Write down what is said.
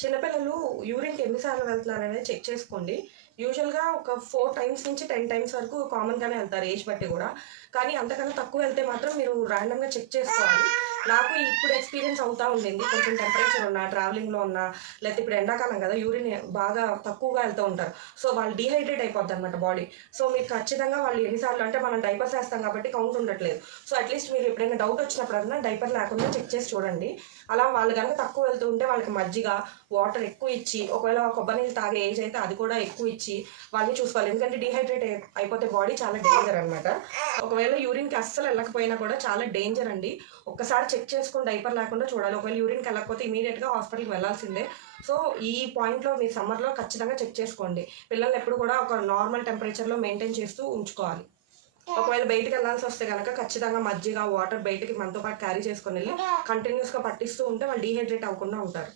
చిన్నపిల్లలు యూరిన్‌కి ఎన్నిసార్లు వెళ్తున్నారనేది చెక్ చేసుకోండి. యూజువల్‌గా ఒక 4 టైమ్స్ నుంచి 10 టైమ్స్ వరకు కామన్‌గానే వెళ్తారు ఏజ్ బట్టి గూడా. కానీ అంతకన్నా తక్కువ వెళ్తే మాత్రం మీరు ర్యాండమ్‌గా చెక్ చేసుకోవాలి. నాకు ఇప్పుడు ఎక్స్‌పీరియన్స్ అవుతా ఉండింది. కొంచెం టెంపరేచర్ ఉన్నా, ట్రావెలింగ్‌లో ఉన్నా, లేకపోతే ఇప్పుడు ఎండాకాలం కదా! యూరిన్ బాగా తక్కువగా వెళ్తూ ఉంటారు. సో, వాళ్ళు డీహైడ్రేట్ అయిపోద్దనమాట బాడీ. సో, మీరు ఖచ్చితంగా వాళ్ళు ఎన్ని సార్లు అంటే మనం డైపర్స్ ఏస్తాం కాబట్టి కౌంట్ ఉండట్లేదు. సో, అట్‌లీస్ట్ మీరు ఎప్పుడైనా డౌట్ వచ్చినప్పుడన్నా డైపర్ లేకుండా చెక్ చేసి చూడండి. అలా వాళ్ళు గనుక తక్కువ వెళ్తూ ఉంటే వాళ్ళకి మజ్జిగ, వాటర్ ఎక్కువ ఇచ్చి, ఒకవేళ కొబ్బరి నీళ్ళు తాగే ఏజ్ అయితే అది కూడా ఎక్కువ ఇచ్చి వాళ్ళని చూసుకోవాలి. ఎందుకంటే డీహైడ్రేట్ అయిపోతే బాడీ చాలా డేంజర్ అనమాట. ఒకవేళ యూరిన్‌కి అస్సలు వెళ్ళకపోయినా కూడా చాలా డేంజర్ అండి. ఒక్కసారి చెక్ చేసుకొని డైపర్ లేకుండా చూడాలి. ఒకవేళ యూరిన్‌కి వెళ్ళకపోతే ఇమీడియట్‌గా హాస్పిటల్‌కి వెళ్ళాల్సిందే. సో, ఈ పాయింట్‌లో మీరు సమ్మర్‌లో ఖచ్చితంగా చెక్ చేసుకోండి. పిల్లల్ని ఎప్పుడు కూడా ఒక నార్మల్ టెంపరేచర్‌లో మెయింటైన్ చేస్తూ ఉంచుకోవాలి. ఒకవేళ బయటికెళ్ళాల్సొస్తే గనక ఖచ్చితంగా మజ్జిగ, వాటర్ బయటికి మనతో పాటు క్యారీ చేసుకొనెళ్ళి కంటిన్యూయస్‌గా పట్టిస్తూ ఉంటే వాళ్ళు డీహైడ్రేట్ అవ్వకుండా ఉంటారు.